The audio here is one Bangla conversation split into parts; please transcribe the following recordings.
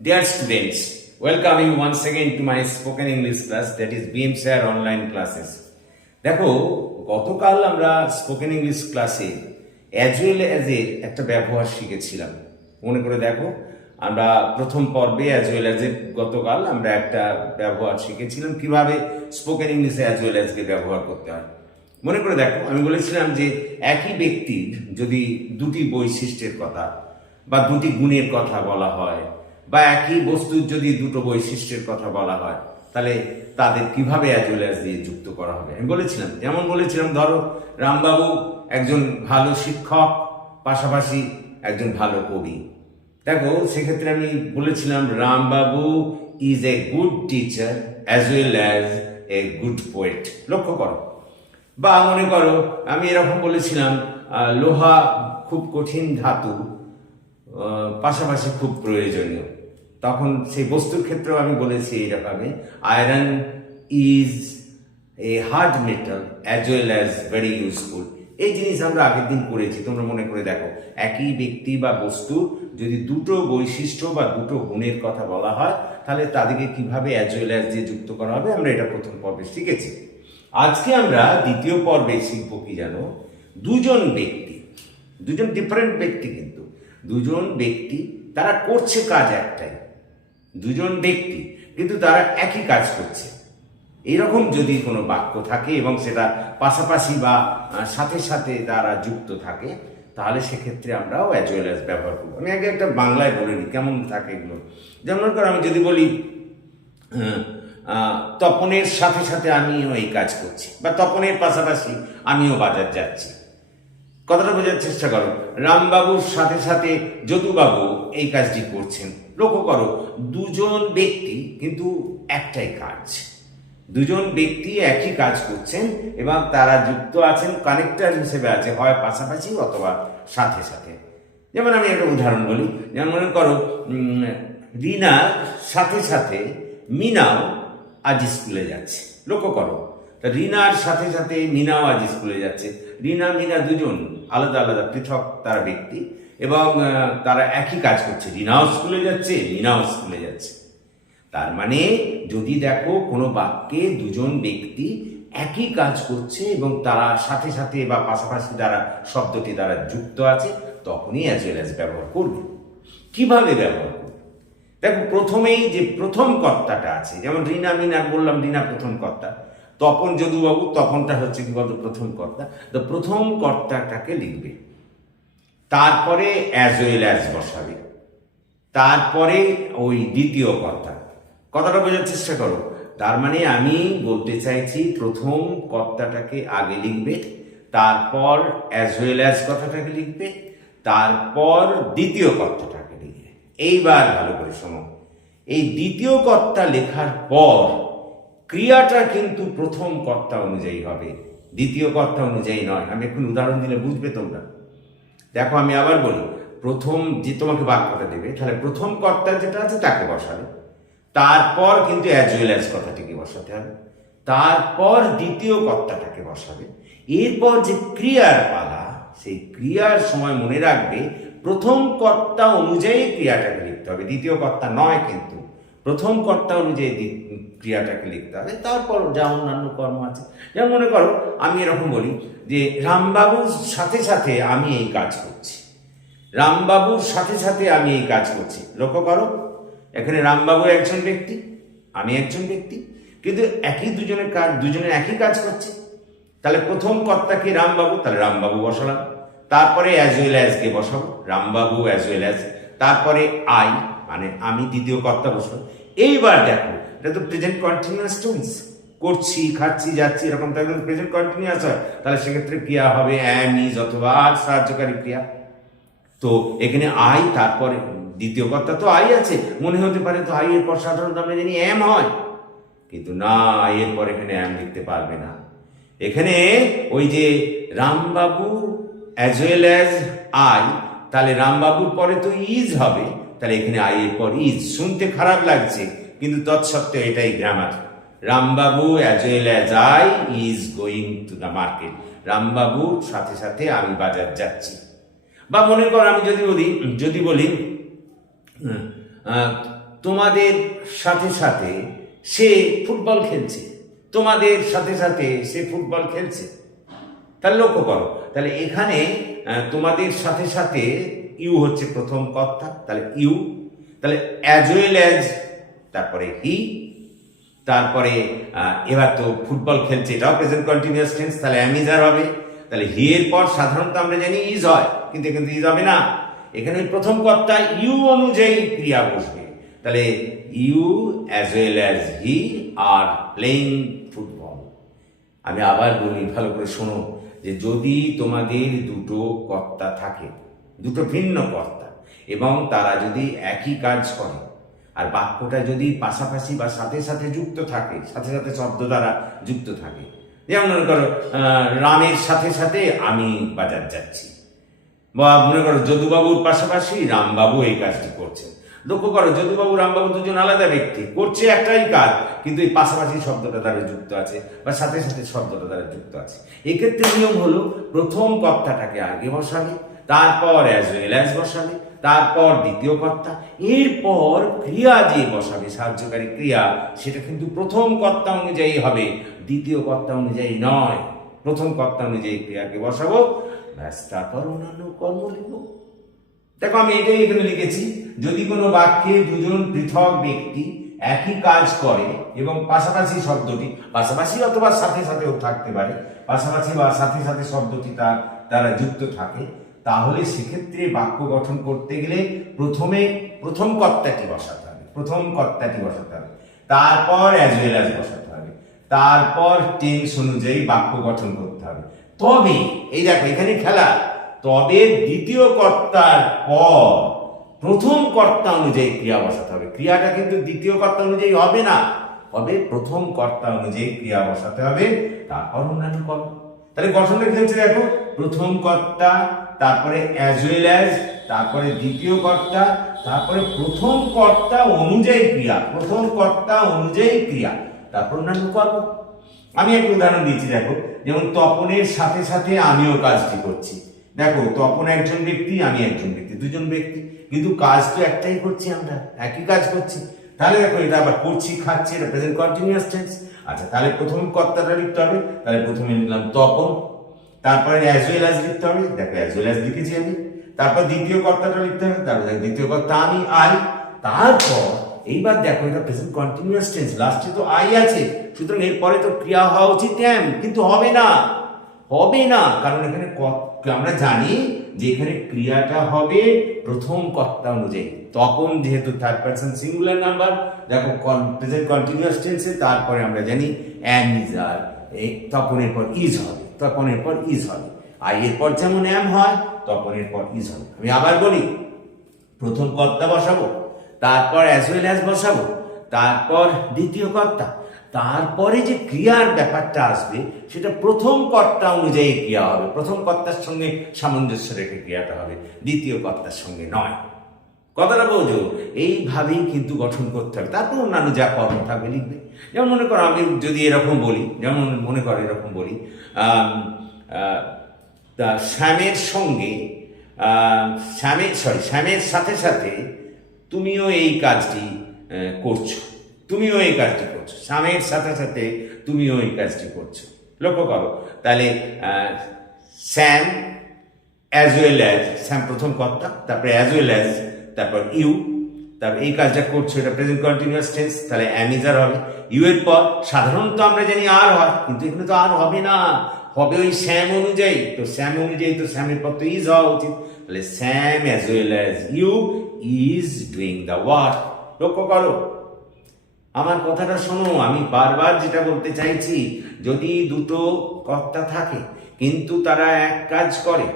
Dear students, welcoming once again to my spoken English class, that is bmsironlineclasses. দেখো, গতকাল আমরা স্পোকেন ইংলিশ ক্লাসে অ্যাজ ওয়েল অ্যাজ এর একটা ব্যবহার শিখেছিলাম। মনে করে দেখো, আমরা প্রথম পর্বে অ্যাজ ওয়েল অ্যাজ এর গতকাল আমরা একটা ব্যবহার শিখেছিলাম কিভাবে স্পোকেন ইংলিশে অ্যাজ ওয়েল অ্যাজ কে ব্যবহার করতে হয়। মনে করে দেখো, আমি বলেছিলাম যে একই ব্যক্তির যদি দুটি বৈশিষ্ট্যের কথা বা দুটি গুণের কথা বলা হয় বা একই বস্তুর যদি দুটো বৈশিষ্ট্যের কথা বলা হয়, তাহলে তাদের কিভাবে অ্যাজ ওয়েল অ্যাজ দিয়ে যুক্ত করা হবে। আমি বলেছিলাম, যেমন বলেছিলাম, ধরো রামবাবু একজন ভালো শিক্ষক, পাশাপাশি একজন ভালো কবি। দেখো, সেক্ষেত্রে আমি বলেছিলাম Rambabu is a good teacher as well as a good poet. লক্ষ্য করো। বা মনে করো আমি এরকম বলেছিলাম, লোহা খুব কঠিন ধাতু, পাশাপাশি খুব প্রয়োজনীয়। তখন সেই বস্তুর ক্ষেত্রেও আমি বলেছি এইরকমই, iron is a hard metal as well as very useful. এই জিনিস আমরা আগের দিন করেছি, তোমরা মনে করে দেখো। একই ব্যক্তি বা বস্তু যদি দুটো বৈশিষ্ট্য বা দুটো গুণের কথা বলা হয়, তাহলে তাদেরকে কিভাবে অ্যাজ ওয়েল অ্যাজ দিয়ে যুক্ত করা হবে, আমরা এটা প্রথম পর্বে শিখেছি। আজকে আমরা দ্বিতীয় পর্বে শিখবো কি জানো, দুজন ব্যক্তি, দুজন ডিফারেন্ট ব্যক্তি, কিন্তু দুজন ব্যক্তি তারা করছে কাজ একটাই, দুজন ব্যক্তি কিন্তু তারা একই কাজ করছে। এইরকম যদি কোনো বাক্য থাকে এবং সেটা পাশাপাশি বা সাথে সাথে তারা যুক্ত থাকে, তাহলে সেক্ষেত্রে আমরাও অ্যাজ ওয়েল অ্যাজ ব্যবহার করবো। আমি আগে একটা বাংলায় বলে নিই কেমন থাকে এগুলো। যেমন করে আমি যদি বলি, তপনের সাথে সাথে আমিও এই কাজ করছি, বা তপনের পাশাপাশি আমিও বাজার যাচ্ছি। কথাটা বোঝার চেষ্টা করো। রামবাবুর সাথে সাথে যদুবাবু এই কাজটি করছেন। লক্ষ্য করো, দুজন ব্যক্তি কিন্তু একটাই কাজ, দুজন ব্যক্তি একই কাজ করছেন এবং তারা যুক্ত আছেন, কানেক্টর হিসেবে আছে, হয় পাশাপাশি অথবা সাথে সাথে। যেমন আমি একটা উদাহরণ বলি, যেমন মনে করো রিনার সাথে সাথে মিনাও আজ স্কুলে যাচ্ছে। লক্ষ্য করো, রিনার সাথে সাথে মিনাও আজ স্কুলে যাচ্ছে। রিনা মিনা দুজন আলাদা আলাদা পৃথক তারা ব্যক্তি এবং তারা একই কাজ করছে। রিনাও স্কুলে যাচ্ছে, মিনাও স্কুলে যাচ্ছে। তার মানে যদি দেখো কোনো বাক্যে দুজন ব্যক্তি একই কাজ করছে এবং তারা সাথে সাথে বা পাশাপাশি দ্বারা শব্দটি দ্বারা যুক্ত আছে, তখনই অ্যাজ ওয়েল অ্যাজ ব্যবহার করবে। কিভাবে ব্যবহার করবে? দেখো, প্রথমেই যে প্রথম কর্তাটা আছে, যেমন রিনা মিনার বললাম, রিনা প্রথম কর্তা, তপন যদুবাবু, তপনটা হচ্ছে কি বলতো প্রথম কর্তা। তো প্রথম কর্তাটাকে লিখবে, তারপরে অ্যাজ ওয়েল অ্যাজ বসাবে, তারপরে ওই দ্বিতীয় কর্তা। কথাটা বোঝার চেষ্টা করো। তার মানে আমি বলতে চাইছি, প্রথম কর্তাটাকে আগে লিখবে, তারপর অ্যাজ ওয়েল অ্যাজ কথাটাকে লিখবে, তারপর দ্বিতীয় কর্তাটাকে লিখবে। এইবার ভালো করে শোনো, এই দ্বিতীয় কর্তা লেখার পর ক্রিয়াটা কিন্তু প্রথম কর্তা অনুযায়ী হবে, দ্বিতীয় কর্তা অনুযায়ী নয়। আমি এখন উদাহরণ দিলে বুঝবে তোমরা। দেখো, আমি আবার বলি, প্রথম যে তোমাকে বাক্যটা দেবে, তাহলে প্রথম কর্তা যেটা আছে তাকে বসাবে, তারপর কিন্তু অ্যাজ ওয়েল অ্যাজ কথাটিকে বসাতে হবে, তারপর দ্বিতীয় কর্তাটাকে বসাবে। এরপর যে ক্রিয়ার পালা, সেই ক্রিয়ার সময় মনে রাখবে প্রথম কর্তা অনুযায়ী ক্রিয়াটাকে লিখতে হবে, দ্বিতীয় কর্তা নয়, কিন্তু প্রথম কর্তা অনুযায়ী ক্রিয়াটাকে লিখতে হবে। তারপর যা অন্যান্য কর্ম আছে, যেমন মনে করো আমি এরকম বলি যে রামবাবুর সাথে সাথে আমি এই কাজ করছি, রামবাবুর সাথে সাথে আমি এই কাজ করছি। লক্ষ্য করো, এখানে রামবাবু একজন ব্যক্তি, আমি একজন ব্যক্তি, কিন্তু একই দুজনের কাজ, দুজনের একই কাজ করছে। তাহলে প্রথম কর্তাকে রামবাবু, তাহলে রামবাবু বসালাম, তারপরে অ্যাজ ওয়েল অ্যাজ কে বসাবো, রামবাবু অ্যাজ ওয়েল অ্যাজ, তারপরে আই মানে আমি দ্বিতীয় কর্তা বসবো। এইবার দেখো, এটা তো প্রেজেন্ট কন্টিনিউয়াস টেন্স, করছি, খাচ্ছি, যাচ্ছি, এরকম তো একদম প্রেজেন্ট কন্টিনিউয়াস হয়। তাহলে সেক্ষেত্রে ক্রিয়া হবে অ্যাম, ইজ অথবা আর সাহায্যকারী ক্রিয়া। তো এখানে আই, তারপরে দ্বিতীয় কর্তা তো আই আছে। মনে হতে পারে তো আই এর পর সাধারণত আমরা জানি এম হয়, কিন্তু না, আই এর পর এখানে এম লিখতে পারবে না। এখানে ওই যে রামবাবু অ্যাজ ওয়েল অ্যাজ আই, তাহলে রামবাবুর পরে তো ইজ হবে, তাহলে এখানে আই এর পর ইজ। শুনতে খারাপ লাগছে, কিন্তু তৎসত্ত্বেও এটাই grammar. Rambabu as well as I is going to the market, রামবাবুর সাথে সাথে আমি বাজার যাচ্ছি। বা মনে করো আমি যদি বলি তোমাদের সাথে সাথে সে ফুটবল খেলছে, তোমাদের সাথে সাথে সে ফুটবল খেলছে। তাহলে লক্ষ্য করো, তাহলে এখানে তোমাদের সাথে সাথে ইউ হচ্ছে প্রথম কর্তা, তাহলে ইউ, তাহলে অ্যাজ ওয়েল অ্যাজ, তারপরে হি, তারপরে এবার তো ফুটবল খেলছে, এটাও প্রেজেন্ট কন্টিনিউয়াস টেন্স, তাহলে অ্যাম ইজ আর হবে। তাহলে হি এর পর সাধারণত আমরা জানি ইজ হয়, কিন্তু এখানে ইজ হবে না, এখানে প্রথম কর্তা ইউ অনুযায়ী ক্রিয়া বসবে। তাহলে you as well as he are playing football. আমি আবার বলি, ভালো করে শোনো, যে যদি তোমাদের দুটো কর্তা থাকে, দুটো ভিন্ন কর্তা, এবং তারা যদি একই কাজ করে, আর বাক্যটা যদি পাশাপাশি বা সাথে সাথে যুক্ত থাকে, সাথে সাথে শব্দ দ্বারা যুক্ত থাকে, যেমন মনে করো রামের সাথে সাথে আমি বাজার যাচ্ছি, বা মনে করো যদুবাবুর পাশাপাশি রামবাবু এই কাজটি করছেন। লক্ষ্য করো, যদুবাবু রামবাবু দুজন আলাদা ব্যক্তি, করছে একটাই কাজ, কিন্তু এই পাশাপাশি শব্দটা দ্বারা যুক্ত আছে বা সাথে সাথে শব্দটা দ্বারা যুক্ত আছে। এক্ষেত্রে নিয়ম হলো, প্রথম কর্তাটাকে আগে বসাবে, তারপর অ্যাজ ওয়েল অ্যাজ বসাবে, তারপর দ্বিতীয় কর্তা, এরপর ক্রিয়া যে বসাবে, সাহায্যকারী ক্রিয়া, সেটা কিন্তু প্রথম কর্তা অনুযায়ী হবে, দ্বিতীয় কর্তা অনুযায়ী নয়। প্রথম কর্তা অনুযায়ী ক্রিয়াকে বসাবো, ব্যাস, তারপর অন্যান্য কর্ম লিখবো। দেখো, আমি এটাই এখানে লিখেছি, যদি কোনো বাক্যে দুজন পৃথক ব্যক্তি একই কাজ করে এবং পাশাপাশি শব্দটি, পাশাপাশি অথবা সাথে সাথেও থাকতে পারে, পাশাপাশি বা সাথে সাথে শব্দটি তারা যুক্ত থাকে, তাহলে সেক্ষেত্রে বাক্য গঠন করতে গেলে প্রথমে প্রথম কর্তাটি বসাতে হবে, প্রথম কর্তাটি বসাতে হবে, তারপর অ্যাজ ওয়েল অ্যাজ বসাতে হবে, তারপর টেন্স অনুযায়ী বাক্য গঠন করতে হবে। তবে এই দেখো, এখানে খেলা, তবে দ্বিতীয় কর্তার পর প্রথম কর্তা অনুযায়ী ক্রিয়া বসাতে হবে। ক্রিয়াটা কিন্তু দ্বিতীয় কর্তা অনুযায়ী হবে না, হবে প্রথম কর্তা অনুযায়ী ক্রিয়া বসাতে হবে, তারপর অন্যান্য কর্ম। তাহলে গঠনটা কি হচ্ছে দেখো, প্রথম কর্তা, তারপরে অ্যাজ ওয়েল অ্যাজ, তারপরে দ্বিতীয় কর্তা, তারপরে প্রথম কর্তা অনুযায়ী ক্রিয়া, প্রথম কর্তা অনুযায়ী ক্রিয়া, তারপর অন্যান্য কর্ম। আমি একটা উদাহরণ দিয়েছি, দেখো, যেমন তপনের সাথে সাথে আমিও কাজটি করছি। দেখো, তপন একজন ব্যক্তি, আমি একজন ব্যক্তি, দুজন ব্যক্তি, কিন্তু কাজ তো একটাই করছি, আমরা একই কাজ করছি। তাহলে দেখো, এটা আবার করছি, খাচ্ছি, এটা প্রেজেন্ট কন্টিনিউয়াস টেন্স। আচ্ছা, তাহলে প্রথম কর্তাটা লিখতে হবে, তাহলে প্রথমে লিখলাম তপন, তারপরে অ্যাজ ওয়েল অ্যাজ লিখতে হবে, দেখো অ্যাজ ওয়েল অ্যাজ লিখেছি আমি, তারপর দ্বিতীয় কর্তাটা লিখতে হবে, তারপরে দ্বিতীয় কর্তা আমি, আই, তারপর এইবার দেখো, এটা প্রেজেন্ট কন্টিনিউয়াস টেন্স, লাস্টে তো আই আছে, সুতরাং এরপরে তো ক্রিয়া হওয়া উচিত এম, কিন্তু হবে না, হবে না, কারণ এখানে আমরা জানি যে এখানে ক্রিয়াটা হবে প্রথম কর্তা অনুযায়ী। তখন যেহেতু থার্ড পারসন সিঙ্গুলার নাম্বার, দেখো প্রেজেন্ট কন্টিনিউয়াস টেন্সে, তারপরে আমরা জানি অ্যাম ইজ আর, তপনের পর ইজ হবে, তপনের পর ইজ হবে, আই এর পর যেমন অ্যাম হয়, তপনের পর ইজ হবে। আমি আবার বলি, প্রথম কর্তা বসাবো, তারপর অ্যাজ ওয়েল অ্যাজ বসাবো, তারপর দ্বিতীয় কর্তা, তারপরে যে ক্রিয়ার ব্যাপারটা আসবে সেটা প্রথম কর্তা অনুযায়ী ক্রিয়া হবে, প্রথম কর্তার সঙ্গে সামঞ্জস্য রেখে ক্রিয়াটা হবে, দ্বিতীয় কর্তার সঙ্গে নয়। কথাটা বোঝো? এইভাবেই কিন্তু গঠন করতে হবে। তারপর অন্যান্য যা কর্ম থাকবে লিখবে। যেমন মনে করো, আমি যদি এরকম বলি, যেমন মনে করো এরকম বলি, শ্যামের সঙ্গে শ্যামের সাথে সাথে তুমিও এই কাজটি করছো, তুমিও এই কাজটি করছো, শ্যামের সাথে সাথে তুমিও এই কাজটি করছো। লক্ষ্য করো, তাহলে শ্যাম অ্যাজ ওয়েল অ্যাজ, শ্যাম প্রথম কর্তা, তারপরে অ্যাজ ওয়েল অ্যাজ, তারপর ইউ, তারপর এই কাজটা করছো, এটা প্রেজেন্ট কন্টিনিউয়াস টেন্স, তাহলে অ্যাম ইজ আর হবে। ইউ এর পর সাধারণত আমরা জানি আর হয়, কিন্তু এখানে তো আর হবে না, হবে ওই শ্যাম অনুযায়ী। তো শ্যাম অনুযায়ী তো শ্যামের পর তো ইজ হওয়া উচিত, তাহলে Shyam as well as you is doing the work. লক্ষ্য করো, আমার কথাটা শোনো, আমি বারবার যেটা বলতে চাইছি, যদি দুটো কর্তা থাকে কিন্তু তারা এক কাজ করে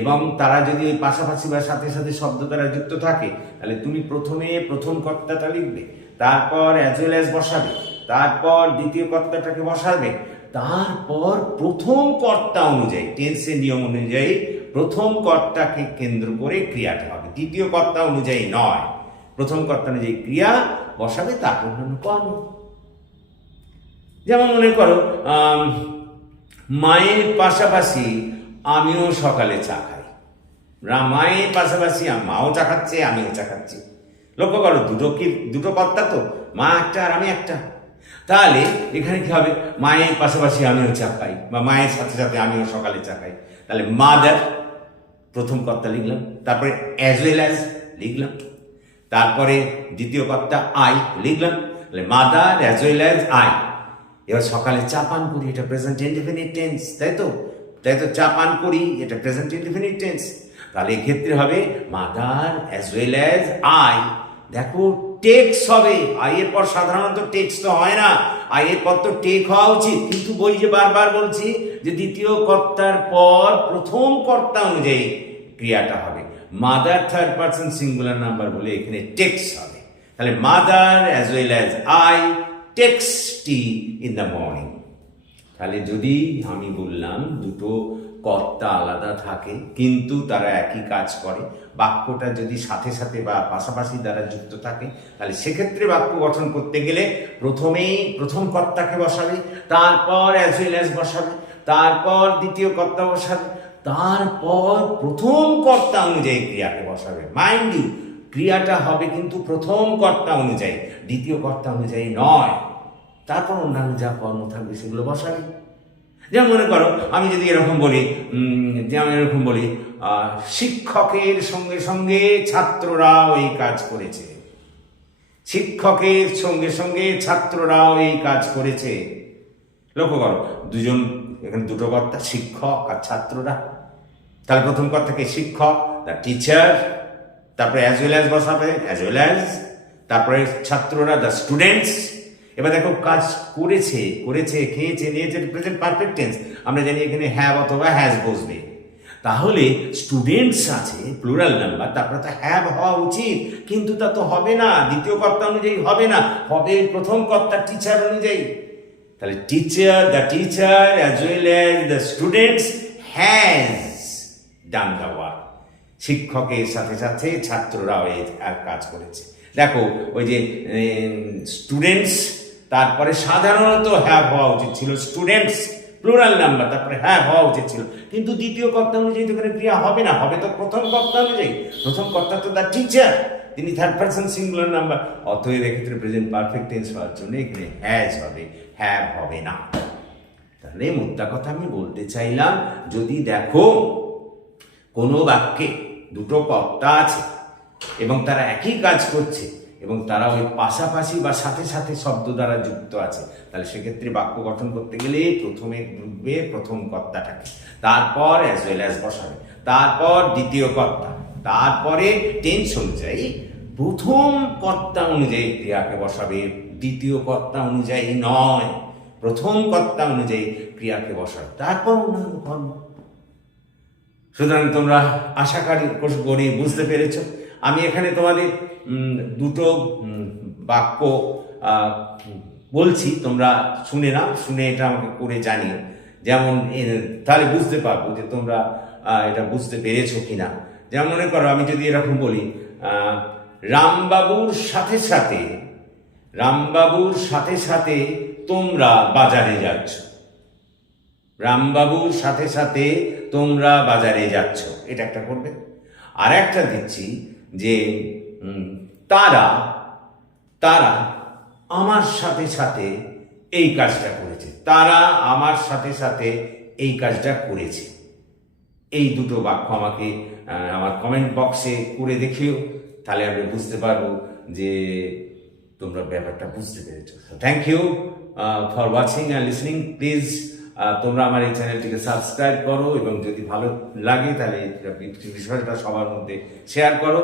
এবং তারা যদি ওই পাশাপাশি বা সাথে সাথে শব্দ দ্বারা যুক্ত থাকে, তাহলে তুমি প্রথমে প্রথম কর্তাটা লিখবে, তারপর অ্যাজ ওয়েল অ্যাজ বসাবে, তারপর দ্বিতীয় কর্তাটাকে বসাবে, তারপর প্রথম কর্তা অনুযায়ী, টেন্সের নিয়ম অনুযায়ী প্রথম কর্তাকে কেন্দ্র করে ক্রিয়াটা হবে, দ্বিতীয় কর্তা অনুযায়ী নয়। প্রথম কর্তা অনুযায়ী ক্রিয়া বসাবে, তারপর অন্যান্য কর্ম। যেমন মনে করো, মায়ের পাশাপাশি আমিও সকালে চা খাই। মায়ের পাশাপাশি মাও চা খাচ্ছে, আমিও চা খাচ্ছি। লক্ষ্য করো, দুটো কর্তা তো, মা একটা আর আমি একটা। তাহলে এখানে কি হবে, মায়ের পাশাপাশি আমিও চা খাই, বা মায়ের সাথে সাথে আমিও সকালে চা খাই। তাহলে মাদার প্রথম কর্তা লিখলাম, তারপরে অ্যাজ ওয়েল অ্যাজ লিখলাম, তারপরে দ্বিতীয় কর্তা আই লিখলাম। তাহলে mother as well as I. এবার সকালে চা পান করি, এটা প্রেজেন্ট ইনডেফিনিট টেন্স, তাই তো চা পান করি, এটা প্রেজেন্ট ইনডেফিনিট টেন্স। তাহলে এক্ষেত্রে হবে mother as well as I. দেখো টেক্স হবে, আই এর পর সাধারণত টেক্স তো হয় না, আই এর পর তো টেক হওয়া উচিত, কিন্তু বই যে বারবার বলছি যে দ্বিতীয় কর্তার পর প্রথম কর্তা অনুযায়ী ক্রিয়াটা হবে। Mother third person singular number বলে এখানে টেক্স হবে। তাহলে mother as well as I takes tea in the morning. তাহলে যদি আমি বললাম দুটো কর্তা আলাদা থাকে কিন্তু তারা একই কাজ করে, বাক্যটা যদি সাথে সাথে বা পাশাপাশি দ্বারা যুক্ত থাকে, তাহলে সেক্ষেত্রে বাক্য গঠন করতে গেলে প্রথমেই প্রথম কর্তাকে বসাবে, তারপর অ্যাজ ওয়েল অ্যাজ বসাবে, তারপর দ্বিতীয় কর্তা বসাবে, তারপর প্রথম কর্তা অনুযায়ী ক্রিয়াকে বসাবে। মাইন্ড ইউ, ক্রিয়াটা হবে কিন্তু প্রথম কর্তা অনুযায়ী, দ্বিতীয় কর্তা অনুযায়ী নয়। তারপর অন্যান্য যা কর্ম থাকবে সেগুলো বসাবে। যেমন মনে করো আমি যদি এরকম বলি, শিক্ষকের সঙ্গে সঙ্গে ছাত্ররাও এই কাজ করেছে, শিক্ষকের সঙ্গে সঙ্গে ছাত্ররাও এই কাজ করেছে। লক্ষ্য করো এখানে দুটো কর্তা, শিক্ষক আর ছাত্ররা। তাহলে প্রথম কর্তাকে শিক্ষক, দ্য টিচার, তারপরে অ্যাজ ওয়েল অ্যাজ বসাবে, অ্যাজ ওয়েল অ্যাজ, তারপরে ছাত্ররা, দ্য স্টুডেন্টস। এবার দেখো কাজ করেছে, খেয়েছে, নিয়েছে, প্রেজেন্ট পারফেক্ট টেন্স। আমরা জানি এখানে হ্যাভ অথবা হ্যাজ বসবে। তাহলে স্টুডেন্টস আছে প্লুরাল নাম্বার, তারপরে তো হ্যাভ হওয়া উচিত, কিন্তু তা তো হবে না, দ্বিতীয় কর্তা অনুযায়ী হবে না, হবে প্রথম কর্তা টিচার অনুযায়ী। তাহলে teacher, the teacher as well as the students has done the work. শিক্ষকের সাথে সাথে ছাত্ররাও এই কাজ করেছে। দেখো ওই যে স্টুডেন্টস, তারপরে সাধারণত হ্যাভ হওয়া উচিত ছিল, স্টুডেন্টস প্লুরাল নাম্বার, তারপরে হ্যাভ হওয়া উচিত ছিল, কিন্তু দ্বিতীয় কর্তা অনুযায়ী তো এখানে ক্রিয়া হবে না, হবে তো প্রথম কর্তা অনুযায়ী। প্রথম কর্তা তো দ্য টিচার, তিনি থার্ড পারসন সিঙ্গুলার নাম্বার, অতএব এক্ষেত্রে প্রেজেন্ট পারফেক্ট টেন্স হওয়ার জন্য এখানে হ্যাজ হবে, হ্যাভ হবে না। তাহলে মোদ্দা কথা আমি বলতে চাইলাম, যদি দেখো কোনো বাক্যে দুটো কর্তা আছে এবং তারা একই কাজ করছে এবং তারা ওই পাশাপাশি বা সাথে সাথে শব্দ দ্বারা যুক্ত আছে, তাহলে সেক্ষেত্রে বাক্য গঠন করতে গেলে প্রথমে ঢুকবে প্রথম কর্তাটাকে, তারপর অ্যাজ ওয়েল অ্যাজ বসাবে, তারপর দ্বিতীয় কর্তা, তারপরে টেন্স অনুযায়ী প্রথম কর্তা অনুযায়ী ক্রিয়াকে বসাবে, দ্বিতীয় কর্তা অনুযায়ী নয়, প্রথম কর্তা অনুযায়ী ক্রিয়াকে বসাবে, তারপর অন্যান্য কর্ম। সুতরাং তোমরা আশা করি বুঝতে পেরেছ। আমি এখানে তোমাদের দুটো বাক্য বলছি, তোমরা শুনে নাও, শুনে এটা আমাকে করে জানিও, যেমন তাহলে বুঝতে পারবো যে তোমরা এটা বুঝতে পেরেছো কিনা। যেমন মনে করো আমি যদি এরকম বলি, রামবাবুর সাথে সাথে তোমরা বাজারে যাচ্ছ, রামবাবুর সাথে সাথে তোমরা বাজারে যাচ্ছ, এটা একটা করবে। আর একটা দিচ্ছি যে তারা আমার সাথে সাথে এই কাজটা করেছে, তারা আমার সাথে সাথে এই কাজটা করেছে। এই দুটো বাক্য আমাকে আমার কমেন্ট বক্সে করে দেখিও, তাহলে আমি বুঝতে পারবো যে তোমরা ব্যাপারটা বুঝতে পেরেছো। Thank you for watching and listening. Please তোমরা আমার এই চ্যানেলটিকে সাবস্ক্রাইব করো এবং যদি ভালো লাগে তাহলে বিষয়টা সবার মধ্যে শেয়ার করো।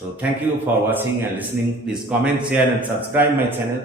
So thank you for watching and listening. Please comment, share and subscribe my channel.